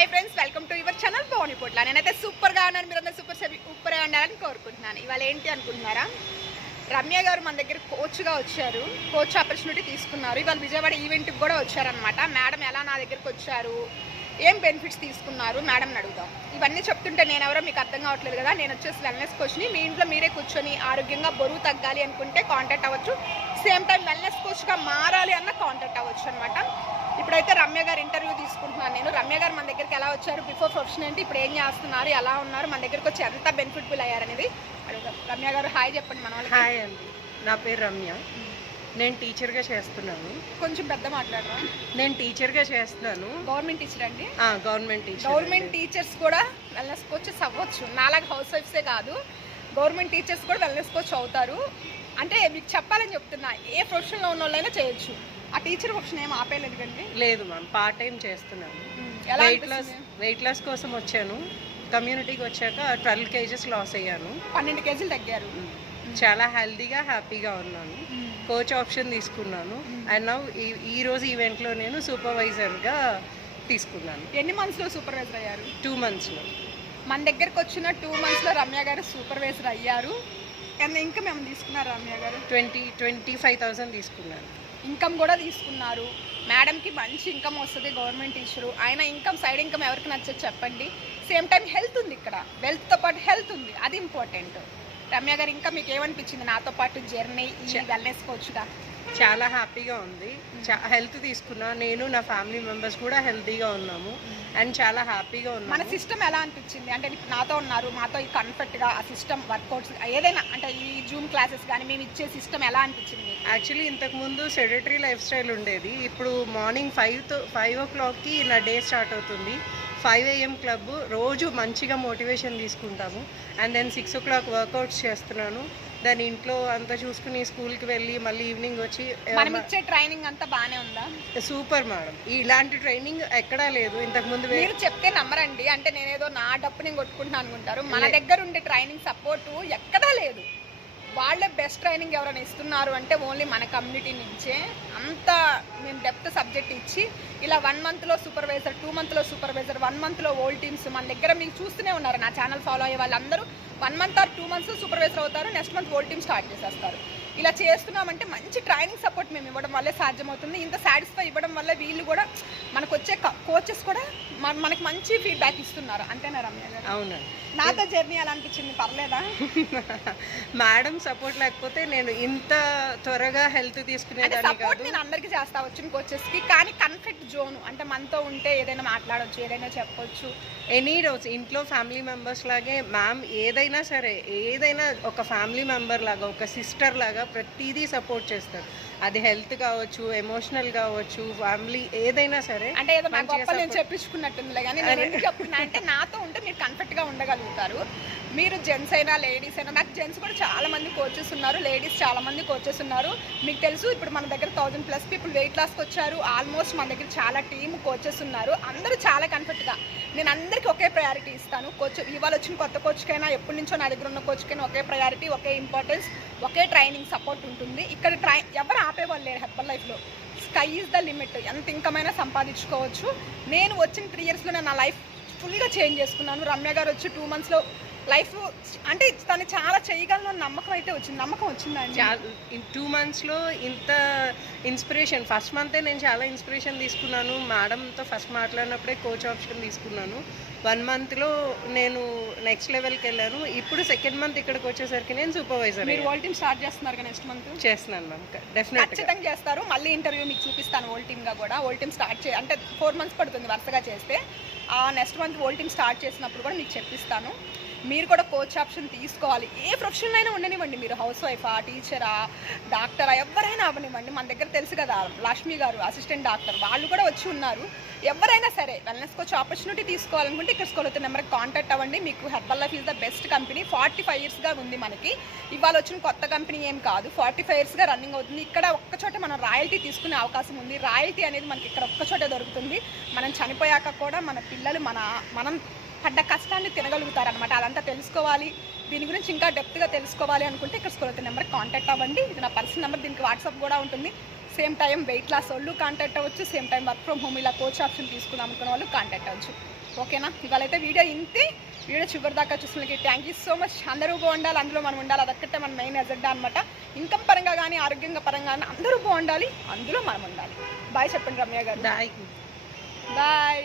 Hi friends welcome to your channel Pavani Potla నేనైతే సూపర్గా ఉన్నాను మీరందరూ సూపర్ సూపర్గా ఉండాలని కోరుకుంటున్నాను. ఇవాళ ఏంటి అనుకుంటున్నారా? రమ్య గారు మన దగ్గర కోచ్గా వచ్చారు కోచ్ ఆపర్చునిటీ తీసుకున్నారు. ఇవాళ విజయవాడ ఈవెంట్కి కూడా వచ్చారనమాట మేడం ఎలా నా దగ్గరికి వచ్చారు? ఏం బెనిఫిట్స్ తీసుకున్నారు? మేడం అడుగుదాం. ఇవన్నీ చెప్తుంటే నేను ఎవరో మీకు అర్థం కావట్లేదు కదా. నేను వచ్చేసి వెల్నెస్ కోచ్ని మీ ఇంట్లో మీరే కూర్చొని ఆరోగ్యంగా బరువు తగ్గాలి అనుకుంటే కాంటాక్ట్ అవ్వచ్చు. సేమ్ టైం వెల్నెస్ కోచ్గా మారాలి అన్న కాంటాక్ట్ అవ్వచ్చు అనమాట ఇప్పుడైతే రమ్య గారు ఇంటర్వ్యూ తీసుకుంటున్నాను నేను. రమ్య గారు మన దగ్గరికి ఎలా వచ్చారు? బిఫోర్ ప్రొఫెషన్ ఏంటి? ఇప్పుడు ఏం చేస్తున్నారు? ఎలా ఉన్నారు? మన దగ్గరికి వచ్చి ఎంత బెనిఫిట్ఫుల్ అయ్యారనేది అడుగుదాం. రమ్య గారు హాయ్ చెప్పండి మన వాళ్ళకి. హాయ్ అండి. నా పేరు రమ్య. నేను టీచర్గా చేస్తున్నాను. కొంచెం పెద్ద మాట్లాడరా? నేను టీచర్గా చేస్తున్నాను. గవర్నమెంట్ టీచర్ అండి? గవర్నమెంట్ టీచర్ గవర్నమెంట్ టీచర్స్ కూడా వెల్నెస్ కోచెస్ అవ్వచ్చు. నాలాగా హౌస్ వైఫ్సే కాదు. గవర్నమెంట్ టీచర్స్ కూడా వెల్నెస్ కోచ్ అవుతారు. అంటే మీకు చెప్పాలని చెప్తున్నా ఏ ప్రొఫెషన్లో ఉన్న వాళ్ళైనా చేయొచ్చు. ఆ టీచర్ ప్రొఫెషన్ ఏం ఆపేయలేదు కండి లేదు మ్యామ్ పార్ట్ టైం చేస్తున్నాను. ఎలా వెయిట్ లాస్? వెయిట్ లాస్ కోసం వచ్చాను. కమ్యూనిటీకి వచ్చాక ట్వెల్వ్ కేజెస్ లాస్ అయ్యాను. పన్నెండు కేజీలు తగ్గారు. చాలా హెల్తీగా హ్యాపీగా ఉన్నాను. కోచ్ ఆప్షన్ తీసుకున్నాను. అండ్ నౌ ఈ ఈ రోజు ఈవెంట్లో నేను సూపర్వైజర్గా తీసుకున్నాను. ఎన్ని మంత్స్లో సూపర్వైజర్ అయ్యారు? టూ మంత్స్లో మన దగ్గరకు వచ్చిన టూ మంత్స్లో రమ్య గారు సూపర్వైజర్ అయ్యారు. ఇంకా మేము తీసుకున్నారు Ramya garu. Twenty twenty five thousand తీసుకున్నాను. ఇన్కమ్ కూడా తీసుకున్నారు. మేడంకి మంచి ఇన్కమ్ వస్తుంది గవర్నమెంట్ టీచరు ఆయన ఇన్కమ్ సైడ్ ఇన్కమ్ ఎవరికి నచ్చదు చెప్పండి. సేమ్ టైం హెల్త్ ఉంది ఇక్కడ. వెల్త్తో పాటు హెల్త్ ఉంది. అది ఇంపార్టెంట్. రమ్య గారు ఇంకా మీకు ఏమనిపించింది? నాతో పాటు జర్నీ ఈ వెల్నెస్ కోచ్గా. చాలా హ్యాపీగా ఉంది. హెల్త్ తీసుకున్నా నేను నా ఫ్యామిలీ మెంబర్స్ కూడా హెల్తీగా ఉన్నాము. అండ్ చాలా హ్యాపీగా మన ఉన్నాము సిస్టమ్ ఎలా అనిపించింది? అంటే నాతో ఉన్నారు మాతో ఈ కంఫర్ట్గా ఆ సిస్టమ్ వర్కౌట్స్ ఏదైనా అంటే ఈ జూమ్ క్లాసెస్ కానీ మేము ఇచ్చే సిస్టమ్ ఎలా అనిపించింది యాక్చువల్లీ ఇంతకుముందు సెడటరీ లైఫ్ స్టైల్ ఉండేది. ఇప్పుడు మార్నింగ్ ఫైవ్తో ఫైవ్ ఓ క్లాక్కి నా డే స్టార్ట్ అవుతుంది. ఫైవ్ ఏఎం క్లబ్ రోజు మంచిగా మోటివేషన్ తీసుకుంటాము. And then six o'clock workouts చేస్తున్నాను. దాని ఇంట్లో అంతా చూసుకుని స్కూల్కి వెళ్ళి మళ్ళీ ఈవినింగ్ వచ్చి మనం ఇచ్చే ట్రైనింగ్ అంతా బాగానే ఉందా? Super madam. ఇలాంటి ట్రైనింగ్ ఎక్కడా లేదు. ఇంతకుముందు వే- మీరు చెప్తే నమ్మరండి. అంటే నేనేదో నా డప్పు నేను కొట్టుకుంటున్నాను అనుకుంటారు. మన దగ్గర ఉండే ట్రైనింగ్ సపోర్ట్ ఎక్కడా లేదు. వాళ్ళే బెస్ట్ ట్రైనింగ్ ఎవరైనా ఇస్తున్నారు అంటే ఓన్లీ మన కమ్యూనిటీ నుంచే. అంత మేము డెప్త్ సబ్జెక్ట్ ఇచ్చి ఇలా వన్ మంత్లో సూపర్వైజర్ టూ మంత్లో సూపర్వైజర్ వన్ మంత్లో ఓల్డ్ టీమ్స్ మన దగ్గర మీకు చూస్తూనే ఉన్నారు. నా ఛానల్ ఫాలో అయ్యే వాళ్ళందరూ one month or two months supervisor అవుతారు next month old team start చేసేస్తారు. ఇలా చేస్తున్నామంటే మంచి ట్రైనింగ్ సపోర్ట్ మేము ఇవ్వడం వల్లే సాధ్యమవుతుంది. ఇంత సాటిస్ఫై ఇవ్వడం వల్ల వీళ్ళు కూడా మనకు వచ్చే కోచెస్ కూడా మన- మనకి మంచి ఫీడ్బ్యాక్ ఇస్తున్నారు. అంతేనా రమ్య గారు? అవునండి. నాతో జర్నీ ఎలా అనిపించింది? పర్లేదా? మేడం సపోర్ట్ లేకపోతే నేను ఇంత త్వరగా హెల్త్ అంటే తీసుకునేదాన్ని సపోర్ట్ నేను అందరికీ చేస్తా వచ్చిన కోచెస్కి కానీ కన్ఫ్లిక్ట్ జోన్ అంటే మనతో ఉంటే ఏదైనా మాట్లాడొచ్చు ఏదైనా చెప్పొచ్చు. ఎనీ రోజు ఇంట్లో ఫ్యామిలీ మెంబర్స్ లాగే మ్యామ్ ఏదైనా సరే ఏదైనా ఒక ఫ్యామిలీ మెంబర్ లాగా ఒక సిస్టర్ లాగా ప్రతిదీ సపోర్ట్ చేస్తారు. అది హెల్త్ కావచ్చు ఎమోషనల్ కావచ్చు ఫ్యామిలీ ఏదైనా సరే అంటే ఏదో గొప్ప నేను చెప్పించుకున్నట్టుందిలే కానీ నేను ఎందుకు చెప్తున్నా అంటే నాతో ఉంటే మీరు కంఫర్ట్గా ఉండగలుగుతారు. మీరు జెంట్స్ అయినా లేడీస్ అయినా నాకు జెంట్స్ కూడా చాలా మంది కోచెస్ ఉన్నారు లేడీస్ చాలా మంది కోచెస్ ఉన్నారు. మీకు తెలుసు ఇప్పుడు మన దగ్గర థౌజండ్ ప్లస్ పీపుల్ వెయిట్ లాస్కి వచ్చారు. ఆల్మోస్ట్ మన దగ్గర చాలా టీమ్ కోచెస్ ఉన్నారు. అందరూ చాలా comfort గా. నేను అందరికీ ఒకే ప్రయారిటీ ఇస్తాను. కోచ్ ఇవాళ వచ్చిన కొత్త కోచ్కైనా ఎప్పటి నుంచో నా దగ్గర ఉన్న కోచ్కైనా ఒకే ప్రయారిటీ ఒకే ఇంపార్టెన్స్ ఒకే ట్రైనింగ్ సపోర్ట్ ఉంటుంది. ఇక్కడ ట్రై ఎవరు ఆపేవాళ్ళు లేరు హెర్బల్ లైఫ్లో. Sky is the limit. ఎంత ఇంకమైనా సంపాదించుకోవచ్చు. నేను వచ్చిన త్రీ ఇయర్స్లో నేను నా లైఫ్ ఫుల్గా చేంజ్ చేసుకున్నాను. రమ్య గారు వచ్చి టూ మంత్స్లో లైఫ్ అంటే తను చాలా చేయగలను నమ్మకం అయితే వచ్చింది. నమ్మకం వచ్చిందండి టూ మంత్స్లో ఇంత ఇన్స్పిరేషన్. ఫస్ట్ మంతే నేను చాలా ఇన్స్పిరేషన్ తీసుకున్నాను. మేడంతో ఫస్ట్ మాట్లాడినప్పుడే కోచ్ ఆప్షన్ తీసుకున్నాను. వన్ మంత్లో నేను నెక్స్ట్ లెవెల్కి వెళ్ళాను. ఇప్పుడు సెకండ్ మంత్ ఇక్కడికి వచ్చేసరికి నేను సూపర్వైజర్ మీరు వరల్డ్ టీమ్ స్టార్ట్ చేస్తున్నారు నెక్స్ట్ మంత్? చేస్తున్నాను మ్యామ్ డెఫినెట్గా ఖచ్చితంగా చేస్తారు. మళ్ళీ ఇంటర్వ్యూ మీకు చూపిస్తాను ఓల్డ్ టీమ్గా కూడా. ఓల్డ్ టీమ్ స్టార్ట్ చే అంటే ఫోర్ మంత్స్ పడుతుంది వరుసగా చేస్తే. ఆ next month old team start చేసినప్పుడు కూడా మీకు చెప్పిస్తాను. మీరు కూడా కోచ్ ఆప్షన్ తీసుకోవాలి. ఏ ప్రొఫెషన్ అయినా ఉండనివ్వండి మీరు హౌస్ వైఫా టీచరా డాక్టరా ఎవరైనా అవ్వనివ్వండి. మన దగ్గర తెలుసు కదా లక్ష్మి గారు అసిస్టెంట్ డాక్టర్ వాళ్ళు కూడా వచ్చి ఉన్నారు. ఎవరైనా సరే వెల్నెస్ కోచ్ ఆపర్చునిటీ తీసుకోవాలనుకుంటే ఇక్కడ స్కూల్ అవుతున్న నెంబర్కి కాంటాక్ట్ అవ్వండి. మీకు Herbalife is the best company forty five ఇయర్స్గా ఉంది మనకి. ఇవాళ వచ్చిన కొత్త కంపెనీ ఏం కాదు. ఫార్టీ ఫైవ్ ఇయర్స్గా రన్నింగ్ అవుతుంది. ఇక్కడ ఒక్కచోట మనం రాయల్టీ తీసుకునే అవకాశం ఉంది. రాయల్టీ అనేది మనకి ఇక్కడ ఒక్కచోటే దొరుకుతుంది. మనం చనిపోయాక కూడా మన పిల్లలు మన మనం పడ్డ కష్టాన్ని తినగలుగుతారనమాట అదంతా తెలుసుకోవాలి. దీని గురించి ఇంకా డెప్త్గా తెలుసుకోవాలి అనుకుంటే ఇక్కడ స్కూల్ నెంబర్ కాంటాక్ట్ అవ్వండి. ఇది నా పర్సనల్ నెంబర్ దీనికి వాట్సాప్ కూడా ఉంటుంది. సేమ్ టైం వెయిట్ లాస్ వాళ్ళు కాంటాక్ట్ అవ్వచ్చు. Same time work from home ఇలా కోచ్ ఆప్షన్ తీసుకుందాం అనుకున్న వాళ్ళు కాంటాక్ట్ అవ్వచ్చు. ఓకేనా ఇవాళ అయితే వీడియో ఇంతే. వీడియో చివరి దాకా చూసినకి థ్యాంక్ యూ సో మచ్ అందరూ బాగుండాలి. అందులో మనం ఉండాలి. అదొక్కటే మన మెయిన్ ఎజెండా అనమాట ఇన్కమ్ పరంగా కానీ ఆరోగ్యంగా పరంగా కానీ అందరూ బాగుండాలి. అందులో మనం ఉండాలి. బాయ్ చెప్పండి రమ్య గారు. దాయి బాయ్